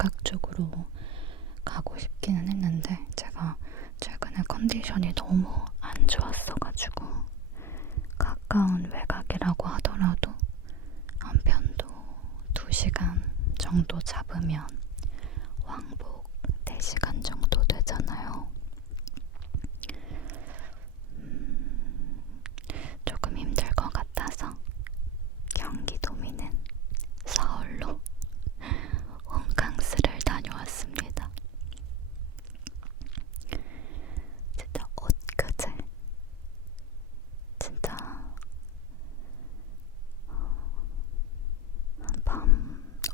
외곽 쪽으로 가고 싶기는 했는데 제가 최근에 컨디션이 너무 안 좋았어가지고 가까운 외곽이라고 하더라도 한 편도 2시간 정도 잡으면 왕복 4시간 정도 되잖아요. 조금 힘들 것 같아서 경기도민은 서울로 홈캉스를 다녀왔습니다. 진짜 엊그제 진짜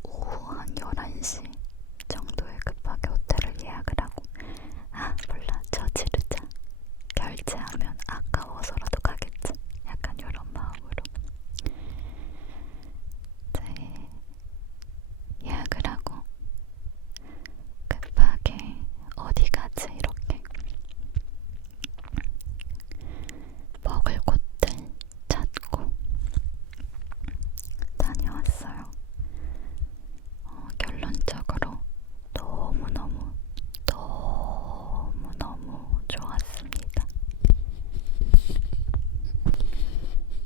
오후 한 11시 정도에 급하게 호텔을 예약을 하고 몰라 저지르자 결제하면 아까워서라도 가겠지 약간 이런 마음으로 예약을 하고 급하게 어디 가지 이렇게 먹을 곳들 찾고 다녀왔어요. 결론적으로 너무너무 좋았습니다.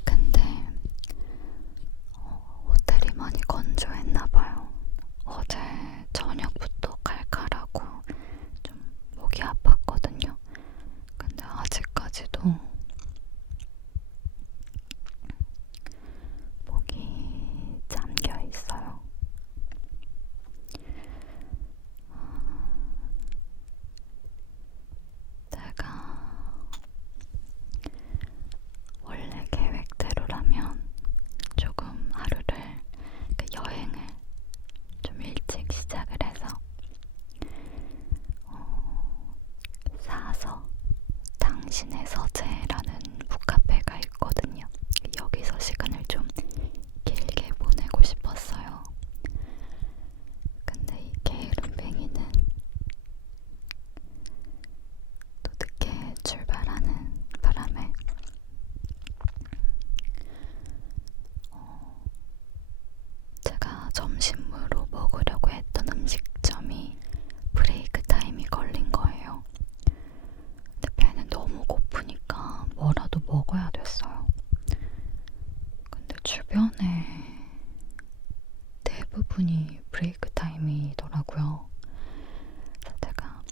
근데 호텔이 많이 건조했나봐요. 어제 저녁부터 칼칼하고 좀 목이 아팠거든요. 근데 아직까지도 목이 잠겨 있어요. 제가 원래 계획대로라면 조금 하루를 여행을 좀 일찍 시작을 해서 사서 당신의 서재라는 북카페가 있거든요. 여기서 시간을 좀 길게 보내고 싶었어요. 근데 이 게으름뱅이는 또 늦게 출발하는 바람에 제가 점심으로 먹으려고 했던 음식점이 브레이크 타임이 걸린 거예요. 근데 배는 너무 고프니까 뭐라도 먹어야 됐어요. 근데 주변에 대부분이 브레이크 타임이더라고요. 그래서 제가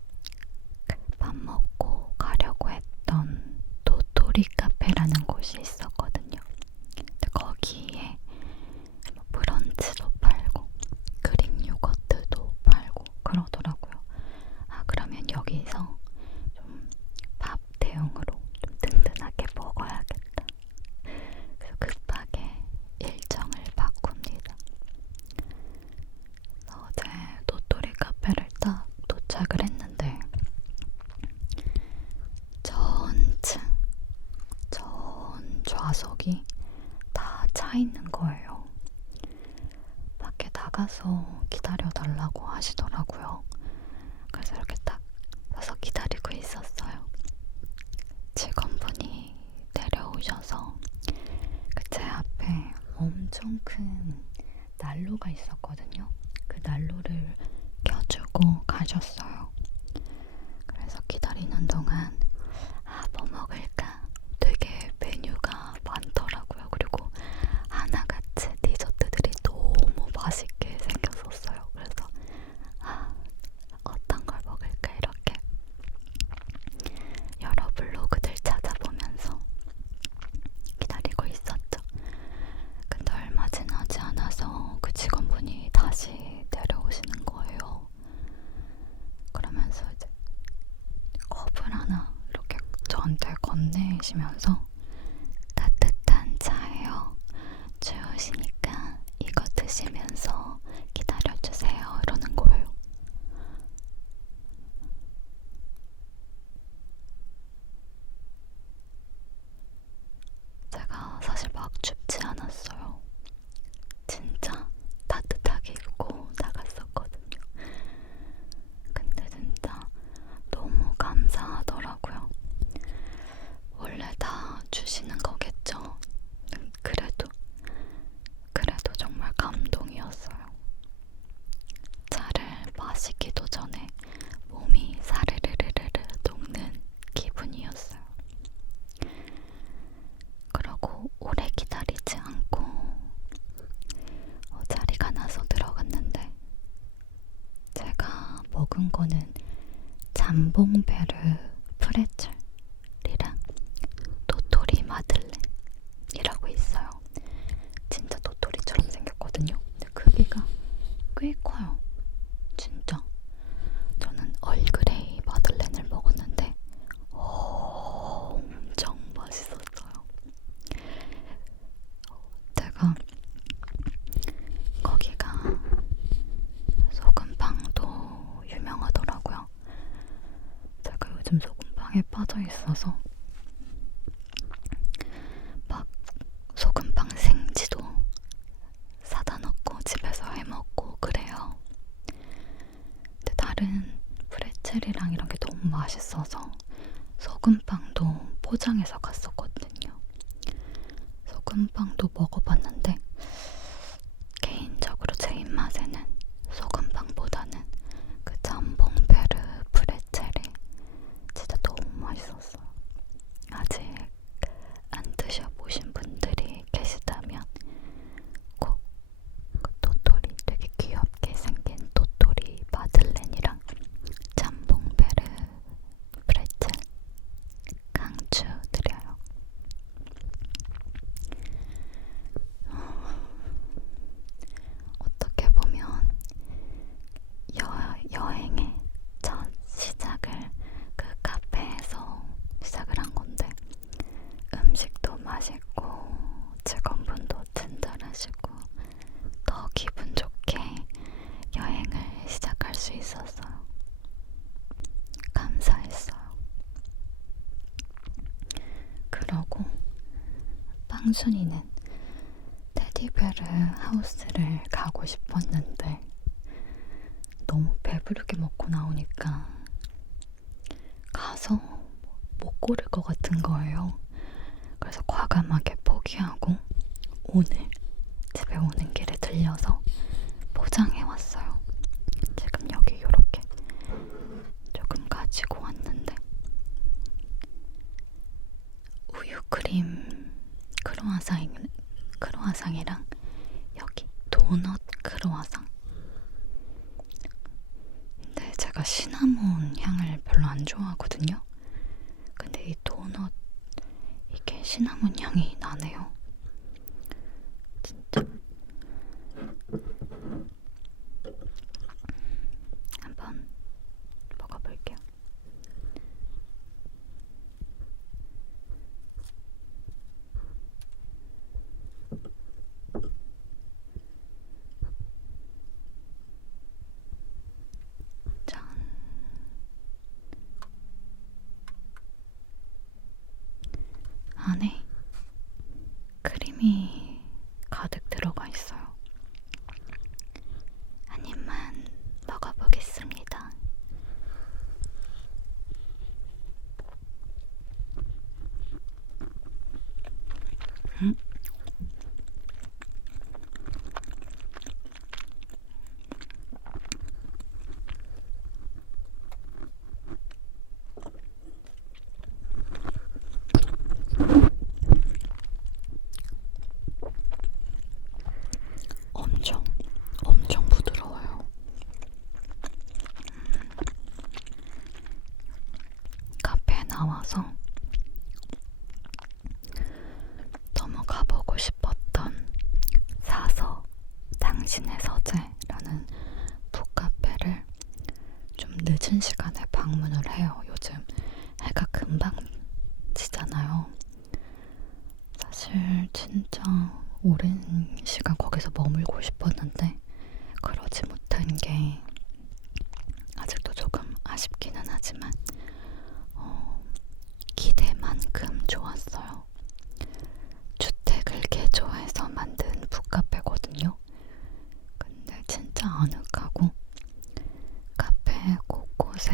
밥 먹고 가려고 했던 도토리 카페라는 곳이 있었거든요. 근데 거기에 브런치도 팔고 그릭 요거트도 팔고 그러더라고요. 그러면 여기서 좀 밥 대용으로 좀 든든하게 먹어야겠다. 그래서 급하게 일정을 바꿉니다. 어제 도토리 카페를 딱 도착을 했는데 전층, 전 좌석이 다 차 있는 거예요. 밖에 나가서 기다려달라고 하시더라고요. 그래서 이렇게 딱 서서 기다리고 있었어요. 직원분이 내려오셔서 제 앞에 엄청 큰 난로가 있었거든요. 그 난로를 켜주고 가셨어요. 그래서 기다리는 동안 뭐 먹을까? 되게 메뉴가 많더라고요. 그리고 하나같이 디저트들이 너무 맛있게 생겼었어요. 그래서 어떤 걸 먹을까 이렇게 여러 블로그들 찾아보면서 기다리고 있었죠. 근데 얼마 지나지 않아서 그 직원분이 다시 내려오시는 거예요. 그러면서 이제 컵을 하나 이렇게 저한테 건네시면서 따뜻한 차예요. 추우시니까 이거 드시면서 기다려주세요. 이러는 거예요. 제가 사실 막 춥지 않았어요. 진짜 따뜻하게 입고 나갔었거든요. 근데 진짜 너무 감사하더라고요. 원래 다 먹은 거는 잠봉베르 프레첼이랑 도토리 마들렌이라고 있어요. 진짜 도토리처럼 생겼거든요. 근데 크기가 꽤 커요. 진짜. 저는 얼그레이 마들렌을 먹었는데 엄청 맛있었어요. 제가 거기가 소금빵도 유명하더라고요. 제가 요즘 소금빵에 빠져 있어서 막 소금빵 생지도 사다 놓고 집에서 해 먹고 그래요. 근데 다른 프레첼이랑 이런 게 너무 맛있어서 소금빵도 포장해서 갔었거든요. 소금빵도 먹어봤는데 개인적으로 제 입맛에는 소금빵보다는 그 잠봉베르 프레첼이 진짜 너무 맛있었어요. 아직 안 드셔보신 분들이 계시다면 꼭 그 도토리 되게 귀엽게 생긴 도토리 마들렌이랑 잠봉베르 프레첼 강추드려요. 어떻게 보면 여행의 첫 시작을 그 카페에서 시작을 한 건데 음식도 맛있고 직원분도 친절하시고 더 기분 좋게 여행을 시작할 수 있었어요. 감사했어요. 그러고 빵순이는 테디베르 하우스를 가고 싶었는데 너무 배부르게 먹고 나오니까 가서 못 고를 것 같은 거예요. 그래서 과감하게 포기하고 오늘 집에 오는 길에 들려서 포장해 왔어요. 지금 여기 이렇게 조금 가지고 왔는데 우유크림 크로와상이랑 여기 도넛 크로와상. 근데 제가 시나몬 향을 별로 안 좋아하거든요. 근데 이 도넛 이게 시나몬 향이 나네요. 진짜. 한번 먹어볼게요. 짠. 안에 크림이 가득 들어가 있어요. 한 입만 먹어보겠습니다. 엄청 부드러워요. 카페에 나와서 너무 가보고 싶었던 사서 당신의 서재라는 북카페를 좀 늦은 시간에 방문을 해요. 요즘 해가 금방 지잖아요. 사실 진짜 오랜 시간 거기서 머물고 싶었는데 그러지 못한 게 아직도 조금 아쉽기는 하지만 기대만큼 좋았어요. 주택을 개조해서 만든 북카페거든요. 근데 진짜 아늑하고 카페 곳곳에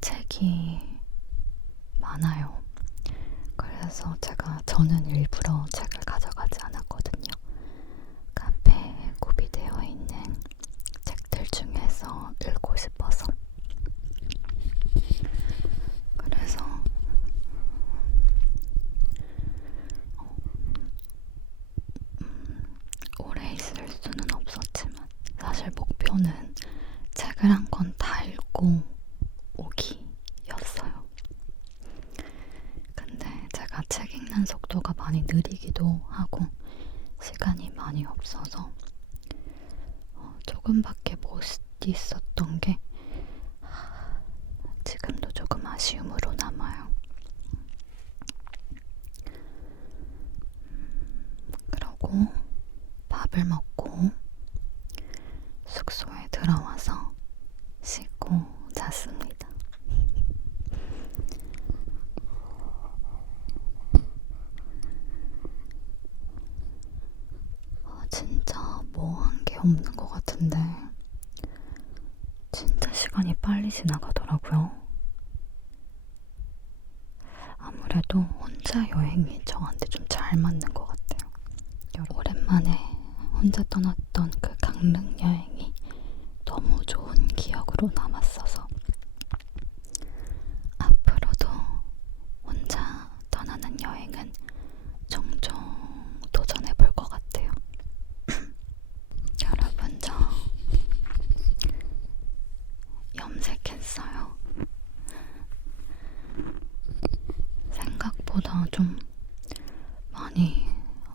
책이 많아요. 그래서 저는 일부러 책을 가져가지 않았거든요. 카페에 구비되어 있는 책들 중에서 읽고 싶어서. 그래서 오래 있을 수는 없었지만 사실 목표는 책을 한 권 다 읽고 읽고 오기였어요. 근데 제가 책 읽는 속도가 많이 느리기도 하고 시간이 많이 없어서 조금밖에 못 있었던 게 지금도 조금 아쉬움으로 남아요. 그러고 밥을 먹고 숙소에 들어와서 씻고 잤습니다. 진짜 뭐 한 게 없는 것 같은데 진짜 시간이 빨리 지나가더라고요. 아무래도 혼자 여행이 저한테 좀 잘 맞는 것 같아요. 오랜만에 혼자 떠났던 그 강릉 여행이 너무 좋은 기억으로 남았어서 앞으로도 혼자 떠나는 여행은 종종 도전해볼 것 같아요. 여러분, 저 염색했어요. 생각보다 좀 많이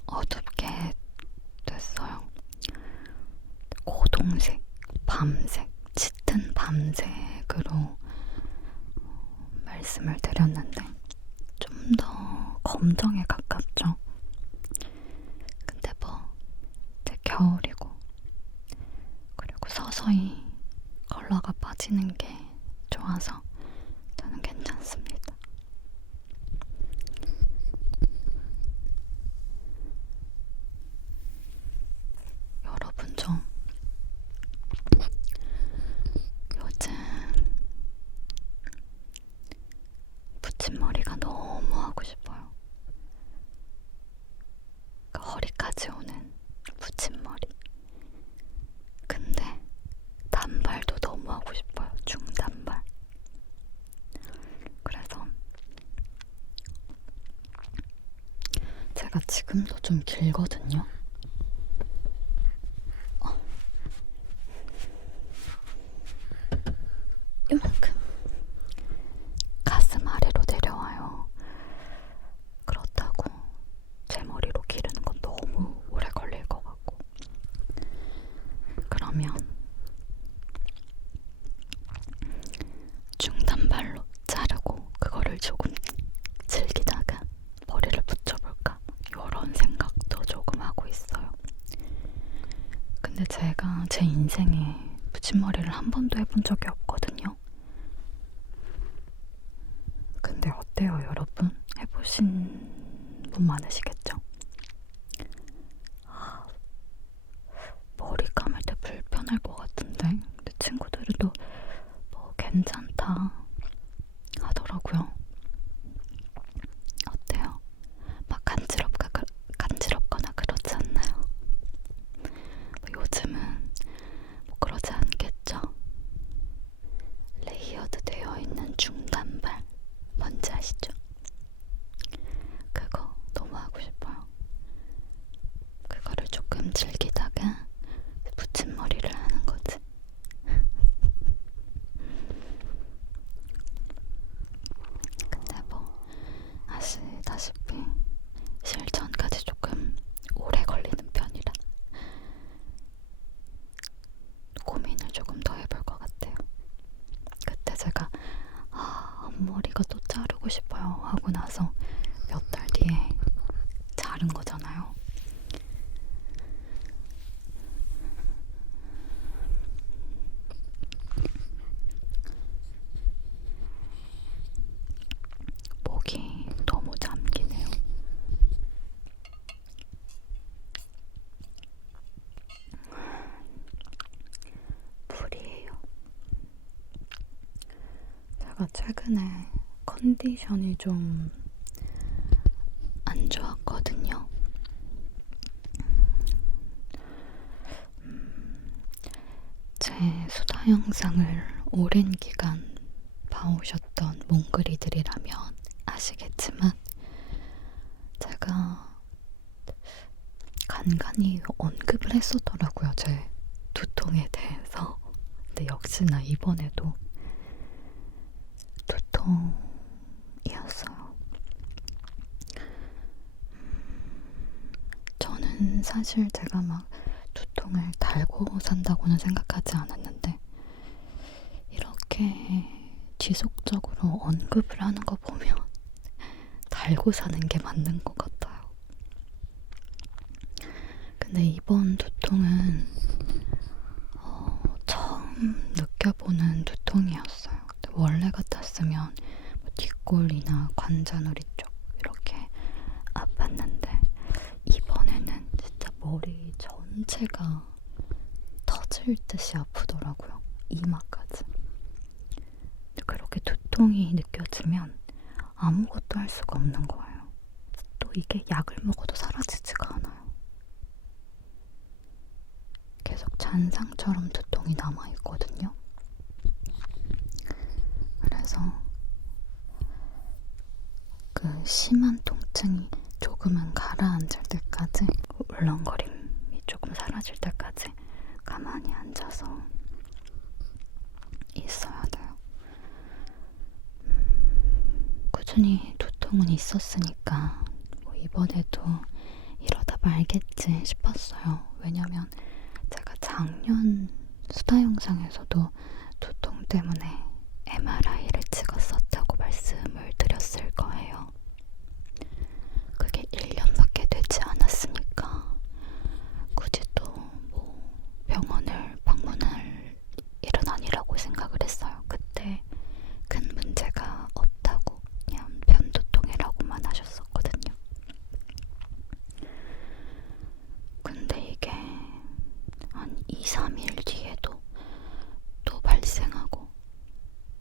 어둡게 됐어요. 고동색, 밤색, 짙은 밤색으로 말씀을 드렸는데 좀 더 검정에 가깝죠. 근데 뭐 이제 겨울이고 그리고 서서히 컬러가 빠지는 게 좋아서 저는 괜찮습니다. 여러분, 저 요즘 붙임머리가 너무 하고 싶어요. 그 허리까지 오는 붙임머리. 근데 단발도 너무 하고 싶어요. 중단발. 그래서 제가 지금도 좀 길거든요. 이만큼 가슴 아래로 내려와요. 그렇다고 제 머리로 기르는 건 너무 오래 걸릴 것 같고. 그러면 중단발로 자르고 그거를 조금 즐기다가 머리를 붙여볼까 이런 생각도 조금 하고 있어요. 근데 제가 제 인생에 붙임머리를 한 번도 해본 적이 없거든요. 근데 어때요, 여러분? 해보신 분 많으시겠죠? 머리 감을 때 불편할 것 같은데 내 친구들도 뭐 괜찮다 하더라고요. 어때요? 막 간지럽거나 그러지 않나요? 뭐 요즘은 뭐 그러지 않겠죠? 레이어드 되어 있는 중단발 뭔지 아시죠? 그거 너무 하고 싶어요. 그거를 조금 즐기다가 붙임머리를 하는 거지. 근데 뭐 아시다시피 실전까지 조금 오래 걸리는 편이라 고민을 조금 더 해볼 것 같아요. 그때 제가 앞머리가 또 자르고 싶어요 하고 나서 몇 달 뒤에 자른 거잖아요. 목이 너무 잠기네요. 불이에요. 제가 최근에 컨디션이 좀 안 좋았거든요. 제 수다 영상을 오랜 기간 봐오셨던 몽글이들이라면 아시겠지만 제가 간간히 언급을 했었더라고요. 제 두통에 대해서. 근데 역시나 이번에도 두통이었어요. 저는 사실 제가 막 두통을 달고 산다고는 생각하지 않았는데 이렇게 지속적으로 언급을 하는 거 보면 달고 사는 게 맞는 것 같아요. 근데 이번 두통은 처음 느껴보는 두통이었어요. 원래 같았으면 뭐 뒷골이나 관자놀이 쪽 이렇게 아팠는데 이번에는 진짜 머리 전체가 터질 듯이 아프더라고요. 이마까지. 그렇게 두통이 느껴지면 아무것도 할 수가 없는 거예요. 또 이게 약을 먹어도 사라지지가 않아요. 계속 잔상처럼 두통이 남아있거든요. 그래서 그 심한 통증이 조금은 가라앉을 때까지, 울렁거림이 조금 사라질 때까지 가만히 앉아서 있어야 돼요. 꾸준히 두통은 있었으니까 뭐 이번에도 이러다 말겠지 싶었어요. 왜냐면 제가 작년 수다 영상에서도 두통 때문에 MRI를 찍었었다고 말씀을 드렸을 거예요. 그게 1년밖에 되지 않았으니까 굳이 또 뭐 병원을 방문할 일은 아니라고 생각을 했어요. 그때 큰 문제가 없다고 그냥 편두통이라고만 하셨었거든요. 근데 이게 한 2, 3일 뒤에도 또 발생하고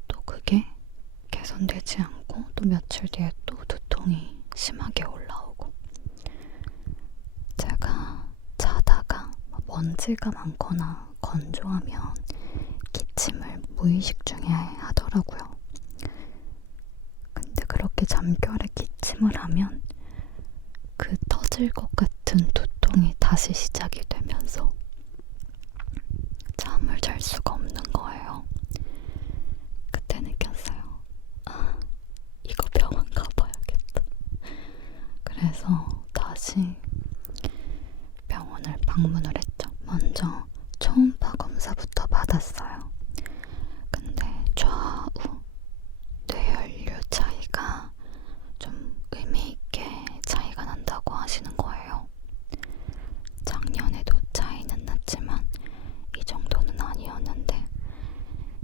또 그게 개선되지 않고 또 며칠 뒤에 또 두통이 심하게 올라오고, 제가 자다가 먼지가 많거나 건조하면 기침을 무의식 중에 하더라고요. 근데 그렇게 잠결에 기침을 하면 그 터질 것 같은 두통이 다시 시작이 되면서 잠을 잘 수가 없는 거예요. 그때 느꼈어요. 아, 이거 병원 가봐야겠다. 그래서 다시 병원을 방문을 했죠. 먼저 초음파 검사부터 받았어요. 근데 좌우 뇌혈류 차이가 좀 의미있게 차이가 난다고 하시는 거예요. 작년에도 차이는 났지만 이 정도는 아니었는데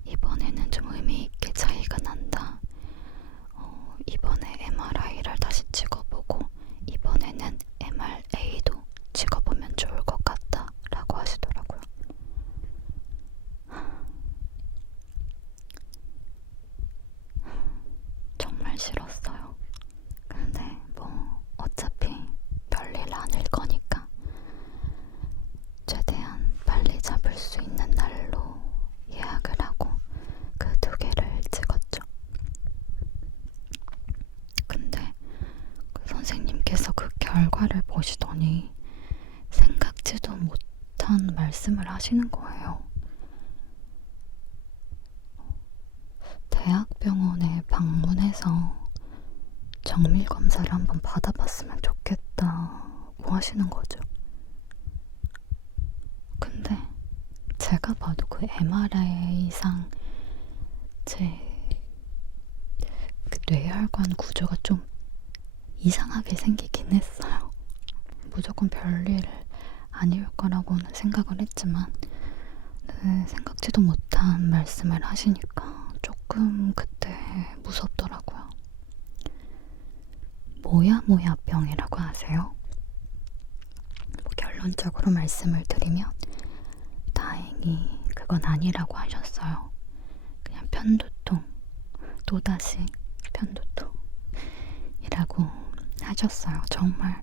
이번에는 좀 의미있게 차이가 난다. 이번에 MRI를 다시 찍어보고 이번에는 MRA도 찍어보면 좋을 것 같다 라고 하시더라고요. 정말 싫었어요. 근데 뭐 어차피 별일 아닐 거니까 최대한 빨리 잡을 수 있는 날로 예약을 하고 그 2개를 찍었죠. 근데 그 선생님께서 그 결과를 보시더니 생각지도 못한 말씀을 하시는 거예요. 대학병원에 방문해서 정밀검사를 한번 받아봤으면 좋겠다고 하시는 거죠. 근데 제가 봐도 그 MRI상 제 그 뇌혈관 구조가 좀 이상하게 생기긴 했어요. 무조건 별일 아닐 거라고는 생각을 했지만 생각지도 못한 말씀을 하시니까 조금 그때 무섭더라고요. 모야모야병이라고 아세요? 뭐 결론적으로 말씀을 드리면 다행히 그건 아니라고 하셨어요. 그냥 편두통, 또다시 편두통이라고 하셨어요. 정말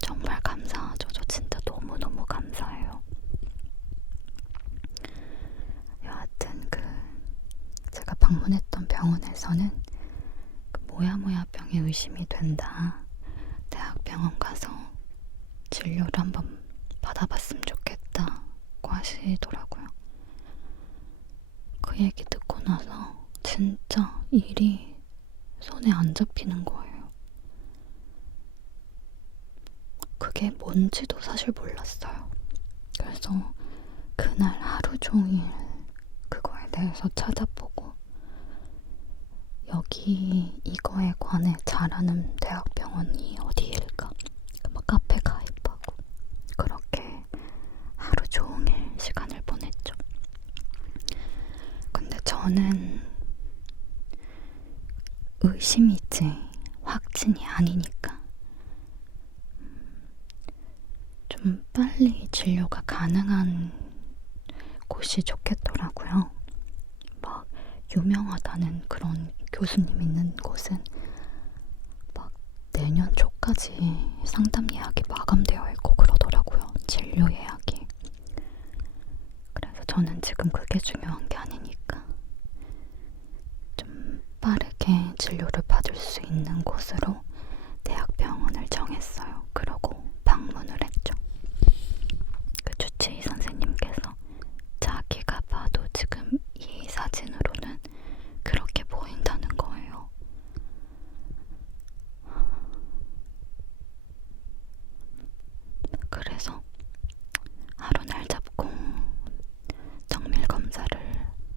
정말 감사하죠. 저 진짜 너무너무 감사해요. 여하튼 제가 방문했던 병원에서는 그 모야모야병에 의심이 된다. 대학병원 가서 진료를 한번 받아봤으면 좋겠다고 하시더라고요. 그 얘기 듣고 나서 진짜 일이 손에 안 잡히는 거예요. 그게 뭔지도 사실 몰랐어요. 그래서 그날 하루 종일 그거에 대해서 찾아보고 여기 이거에 관해 잘하는 대학병원이 어디일까 막 카페 가입하고 그렇게 하루 종일 시간을 보냈죠. 근데 저는 의심이지 확진이 아니니까 좀 빨리 진료가 가능한 곳이 좋겠더라고요. 막 유명하다는 그런 교수님 있는 곳은 막 내년 초까지 상담 예약이 마감되어 있고 그러더라고요. 진료 예약이. 그래서 저는 지금 그게 중요한 게 아니니까 좀 빠르게 진료를 받을 수 있는 곳으로 대학병원을 정했어요. 그러고 방문을 했죠. 그 주치의 선생님께서 자기가 봐도 지금 이 사진으로는 그렇게 보인다는 거예요. 그래서 하루 날 잡고 정밀 검사를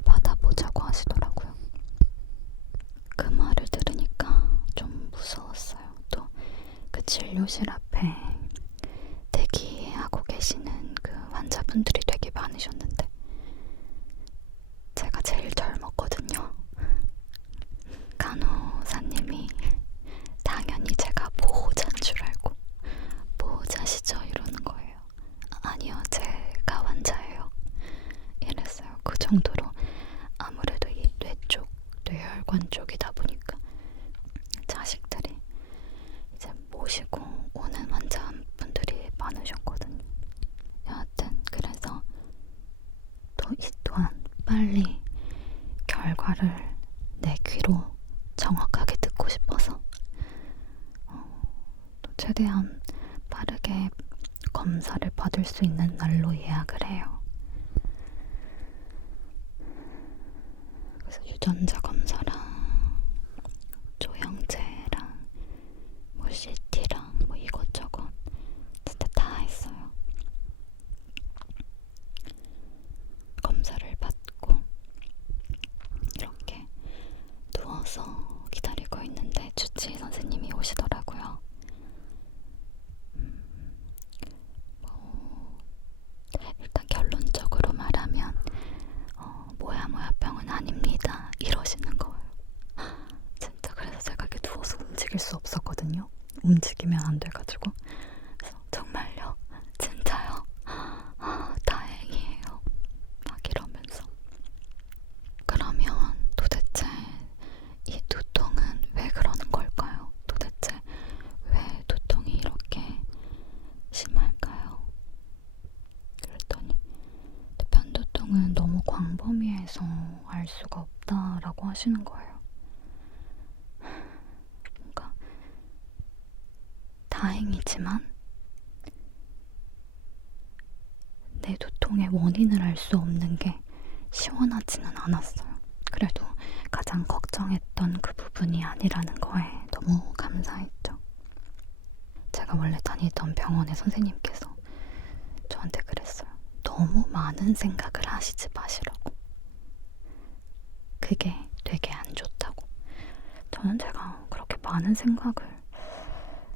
받아보자고 하시더라고요. 그 말을 들으니까 좀 무서웠어요. 또 그 진료실 앞에 대기하고 계시는 그 환자분들이 되게 많으셨는데 제가 제일 젊었거든요. 간호사님이 당연히 제가 보호자인 줄 알고 보호자시죠? 이러는 거예요. 아니요, 제가 환자예요. 이랬어요. 그 정도로 아무래도 이 뇌 쪽, 뇌혈관 쪽이다 보니까 자식들이 이제 모시고 오는 환자분들이 많으셨거든요. 여하튼 그래서 또 이 또한 빨리 결과를 내 귀로 정확하게 듣고 싶어서 또 최대한 빠르게 검사를 받을 수 있는 날로 예약을 해요. 그래서 유전자 검사랑 조형제랑 뭐 CT랑 뭐 이것저것 진짜 다 했어요. 검사를 받고 이렇게 누워서 기다리고 있는데 주치의 선생님이 오시더라고요. 일단 결론적으로 말하면 모야모야병은 아닙니다 이러시는 거예요. 진짜 그래서 제가 이렇게 누워서 움직일 수 없었거든요. 움직이면 안 돼가지고. 그래서 정말요? 진짜요? 다행이에요. 막 이러면서. 그러면 도대체 이 두통은 왜 그러는 걸까요? 도대체 왜 두통이 이렇게 심할까요? 그랬더니 편두통은 너무 광범위해서 알 수가 없다라고 하시는 거예요. 뭔가 다행이지만 내 두통의 원인을 알 수 없는 게 시원하지는 않았어요. 그래도 가장 걱정했던 그 부분이 아니라는 거에 너무 감사했죠. 제가 원래 다니던 병원의 선생님께서 저한테 그랬어요. 너무 많은 생각을 하시지 마시라고. 그게 되게 안 좋다고. 저는 제가 그렇게 많은 생각을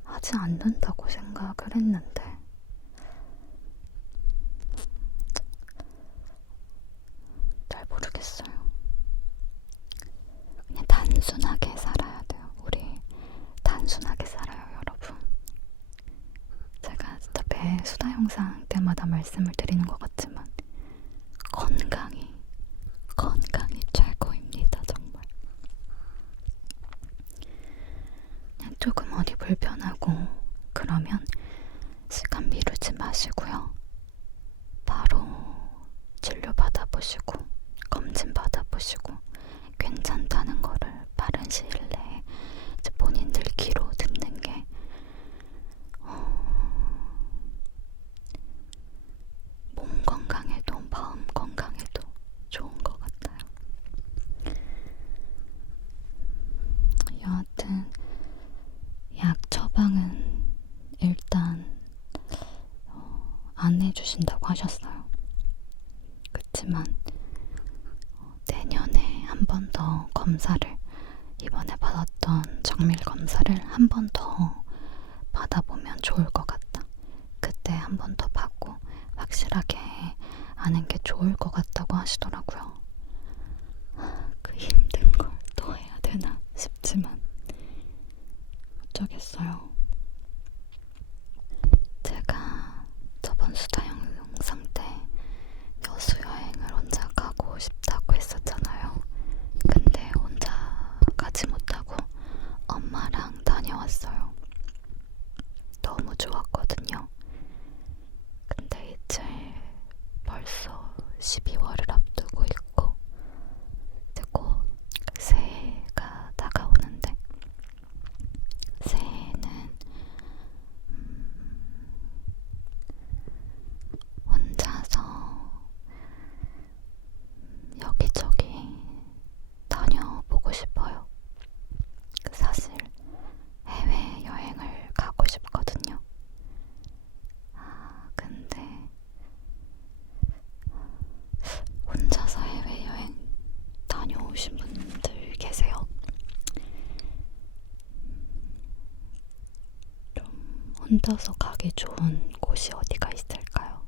하지 않는다고 생각을 했는데 잘 모르겠어요. 그냥 단순하게 살아야 돼요. 우리 단순하게 살아요, 여러분. 제가 진짜 매 수다 영상 때마다 말씀을 드리는 것 같지만 건강이 최고입니다. 정말. 그냥 조금 어디 불편하고 그러면 시간 미루지 마시고요. 바로 진료 받아보시고 검진 받아보시고 괜찮다는 거를 빠른 시일 내에 본인들 귀로 듣는 게 몸 건강에도 마음 건강에도 좋은 것 같아요. 해주신다고 하셨어요. 그렇지만 내년에 한 번 더 검사를, 이번에 받았던 정밀 검사를 한 번 더 받아보면 좋을 것 같다. 그때 한 번 더 받고 확실하게 아는 게 좋을 것 같다고 하시더라고요. 그 힘든 걸 또 해야 되나 싶지만 어쩌겠어요. 제가 저번 수다 영상 때 여수 여행을 혼자 가고 싶다고 했었잖아요. 근데 혼자 가지 못하고 엄마랑 다녀왔어요. 너무 좋았거든요. 근데 이제 벌써 12월을 앞두고 있고 이제 곧 새해가 다가오는데, 새해에는 혼자서 여기저기 다녀보고 싶어요. 사실 해외여행을 가고 싶거든요. 근데 혼자서 해외여행 다녀오신 분들 계세요? 좀 혼자서 가기 좋은 곳이 어디가 있을까요?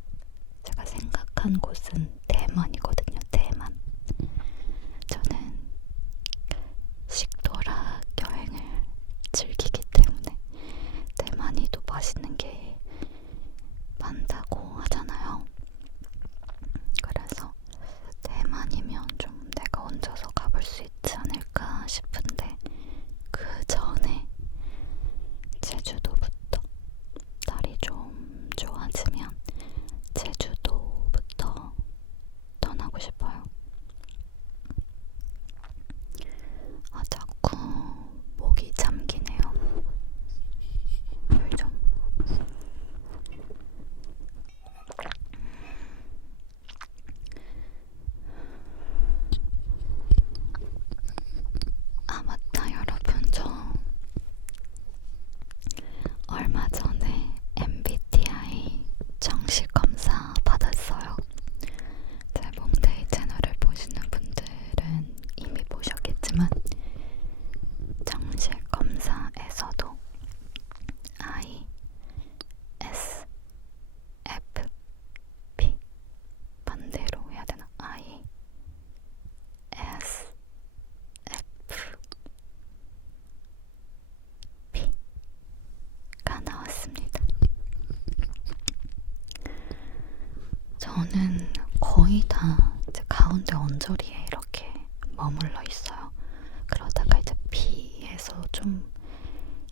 제가 생각한 곳은 대만이거든요. 대만. 저는 식도락 여행을 즐기기 때문에 대만이 또 맛있는 게 많다고 하잖아요. 그래서 대만이면 좀 내가 혼자서 가볼 수 있지 않을까 싶은데, 그 전에 제주도부터, 날이 좀 좋아지면 제주도부터 떠나고 싶어요. 자꾸 목이 잠기네요. 물 좀. 맞다, 여러분. 저 얼마 전에 MBTI 정식 검사 받았어요. 제 몽데이 채널을 보시는 분들은 이미 보셨겠지만, 정식 검사에서도 ISFP, 반대로 해야 되나? ISFP가 나왔습니다. 저는 거의 다 이제 가운데 언저리에 이렇게 머물러 있어요. 그러다가 이제 B에서 좀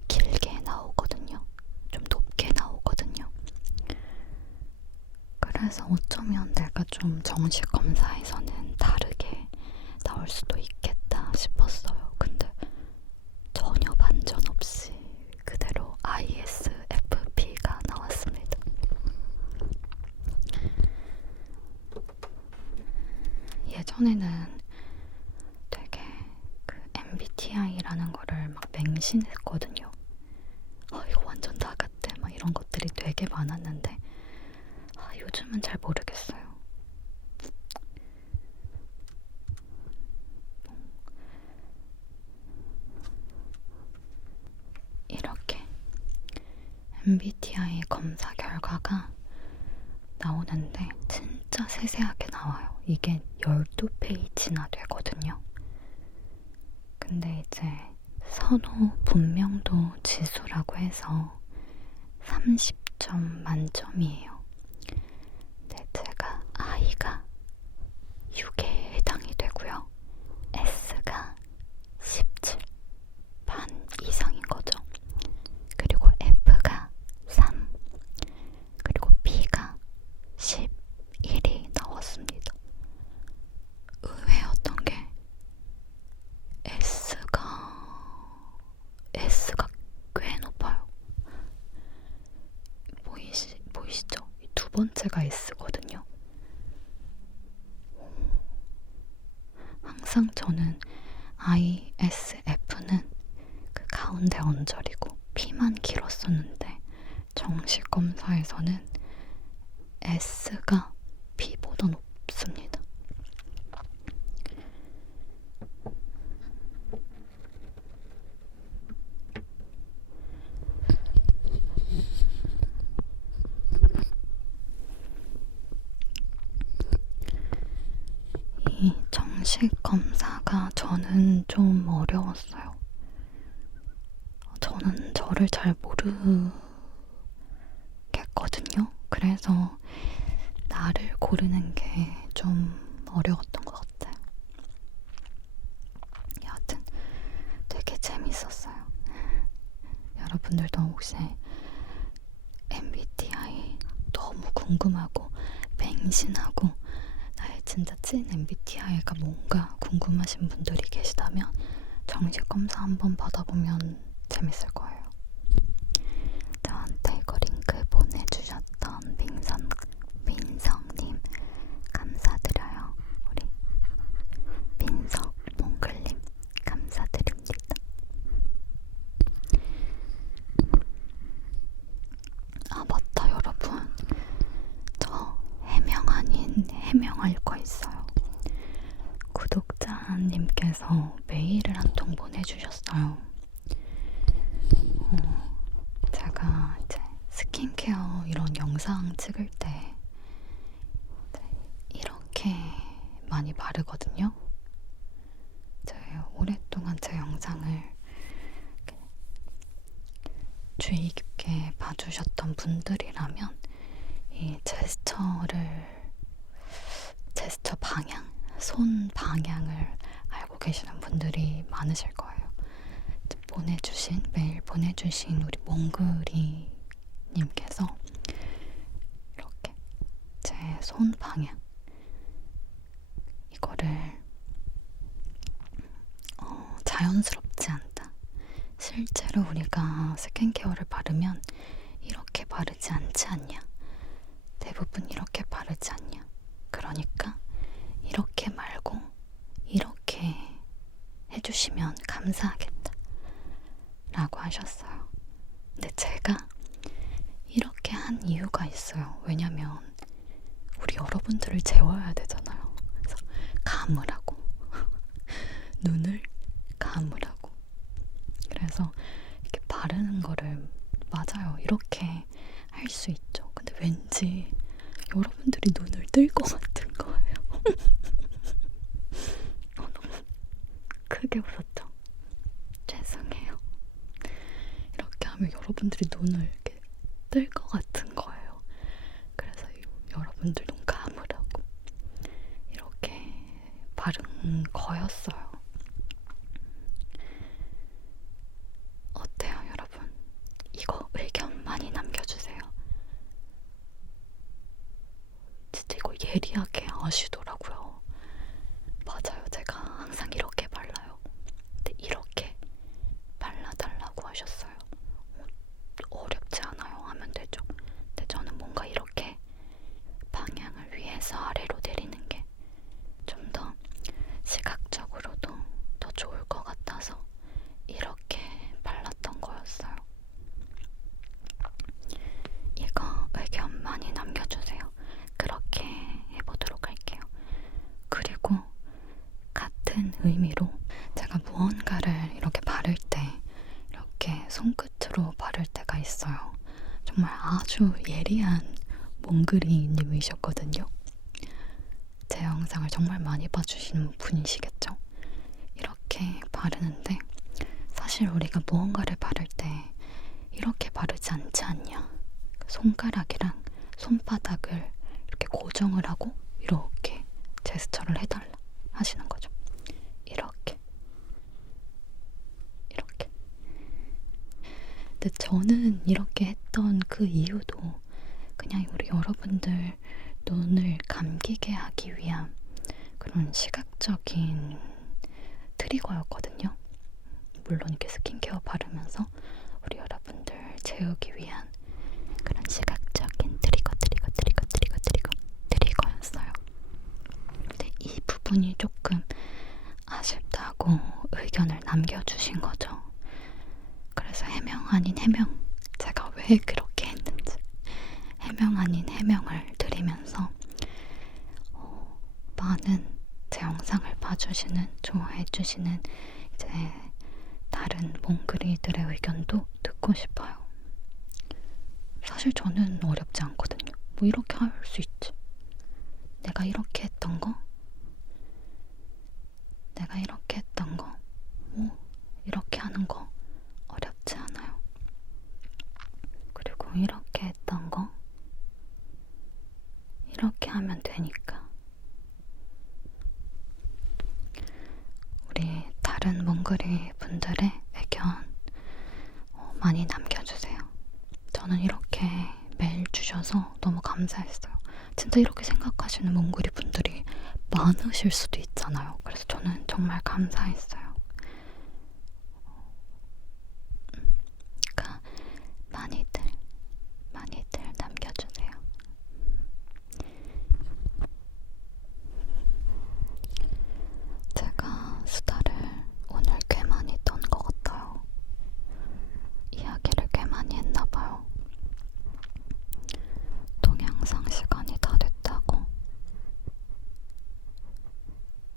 길게 나오거든요. 좀 높게 나오거든요. 그래서 어쩌면 내가 좀 정식 검사에서는 다르게 나올 수도 있겠다 싶었어요. 근데 전혀 반전 없이 그대로 ISFP가 나왔습니다. 예전에는 되게 그 MBTI라는 거를 막 맹신했거든요. 이거 완전 나 같아, 막 이런 것들이 되게 많았는데 요즘은 잘 모르겠어요. 이렇게 MBTI 검사 결과가 나오는데 진짜 세세하게 나와요. 이게 12페이지나 되거든요. 근데 이제 선호 분명도 지수라고 해서 30점 만점이에요. 근데 제가 I가 6에 해당이 되고요. S가 17, 반 이상인 거죠. 그리고 F가 3, 그리고 B가 11이 나왔습니다. 의외였던 게 S가 꽤 높아요. 보이시죠? 두 번째가 S거든요. 항상 저는 ISF는 그 가운데 언저리고 P만 길었었는데, 정식 검사에서는 S가 B보다 높습니다. 이 정식 검사가 저는 좀 어려웠어요. 저는 저를 잘 모르겠거든요. 그래서 나를 고르는 게 좀 어려웠던 것 같아요. 여하튼 되게 재밌었어요. 여러분들도 혹시 MBTI 너무 궁금하고 맹신하고 나의 진짜 찐 MBTI가 뭔가 궁금하신 분들이 계시다면 정식 검사 한번 받아보면 재밌을 거예요. 저한테 이거 링크 보내주셨던 민성님 감사드려요. 우리 민석 몽글님 감사드립니다. 아 맞다 여러분, 저 해명 아닌 해명할 거 있어요. 구독자님께서 메일을 한 통 보내주셨어요. 제가 이제 스킨케어 이런 영상 찍을 때 이렇게 많이 바르거든요. 오랫동안 제 영상을 주의 깊게 봐주셨던 분들이라면 이 제스처 방향, 손 방향을 알고 계시는 분들이 많으실 거예요. 메일 보내주신 우리 몽글이 님께서 이렇게 제 손 방향 이거를 자연스럽지 않다. 실제로 우리가 스킨케어를 바르면 이렇게 바르지 않지 않냐? 대부분 이렇게 바르지 않냐? 그러니까 이렇게 말고 이렇게 해주시면 감사하겠다 라고 하셨어요. 근데 제가 이렇게 한 이유가 있어요. 왜냐면 우리 여러분들을 재워야 되잖아요. 그래서 감으라고 눈을 감으라고. 그래서 이렇게 바르는 거를 맞아요. 이렇게 할 수 있죠. 근데 왠지 여러분들이 눈을 뜰 것 같은 거예요. 너무 크게 웃었죠? 죄송해요. 이렇게 하면 여러분들이 눈을 이렇게 뜰 것 같은 거예요. 그래서 여러분들 눈 감으라고 이렇게 바른 거였어요. 어때요, 여러분? 이거 의견 많이 남겨주세요. 진짜 이거 예리하게 아시더라고요. 맞아요. 제가 항상 이렇게 발라요. 근데 이렇게 발라달라고 하셨어요. 어렵지 않아요. 하면 되죠. 근데 저는 뭔가 이렇게 방향을 위에서 아래로 내리는 게 좀 더 시각적으로도 더 좋을 것 같아서 이렇게 발랐던 거였어요. 이거 의견 많이 남겨주세요. 그렇게 해보도록 할게요. 그리고 같은 의미로 제가 무언가를 이렇게 바를 때 이렇게 손끝으로 바를 때가 있어요. 정말 아주 예리한 몽글이님이셨거든요. 제 영상을 정말 많이 봐주시는 분이시겠죠? 이렇게 바르는데 사실 우리가 무언가를 바를 때 이렇게 바르지 않지 않냐? 손가락이랑 손바닥을 이렇게 고정을 하고 이렇게 제스처를 해달라 하시는 거죠. 이렇게 근데 저는 이렇게 했던 그 이유도 그냥 우리 여러분들 눈을 감기게 하기 위한 그런 시각적인 트리거였거든요. 물론 이렇게 스킨케어 바르면서 우리 여러분들 재우기 위한 그런 시각적인 트리거였어요. 근데 이 부분이 조금 아쉽다고 의견을 남겨주신 거죠. 그래서 해명 아닌 해명, 제가 왜 그렇게 했는지 해명 아닌 해명을 드리면 해주시는, 좋아해주시는 이제 다른 몽글이들의 의견도 듣고 싶어요. 사실 저는 어렵지 않거든요. 뭐 이렇게 할 수 있지. 내가 이렇게 했던 거, 내가 이렇게 했던 거, 뭐 이렇게 하는 거 어렵지 않아요. 그리고 이렇게 했던 거, 이렇게 하면 되니까. 우리 다른 몽글이 분들의 의견 많이 남겨주세요. 저는 이렇게 메일 주셔서 너무 감사했어요. 진짜 이렇게 생각하시는 몽글이 분들이 많으실 수도 있잖아요. 그래서 저는 정말 감사했어요. 그러니까 많이들 남겨주세요. 제가 수다를 오늘 꽤 많이 떤 것 같아요. 이야기를 꽤 많이 했나봐요. 동영상 시간이 다 됐다고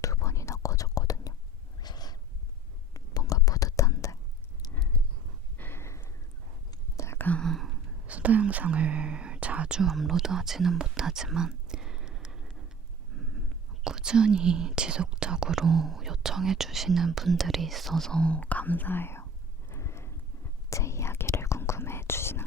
2번이나 꺼졌거든요. 뭔가 뿌듯한데. 제가 수다 영상을 자주 업로드하지는 못하지만 꾸준히 지속적으로 요청해주시는 분들이 있어서 감사해요. 제 이야기를 궁금해해주시는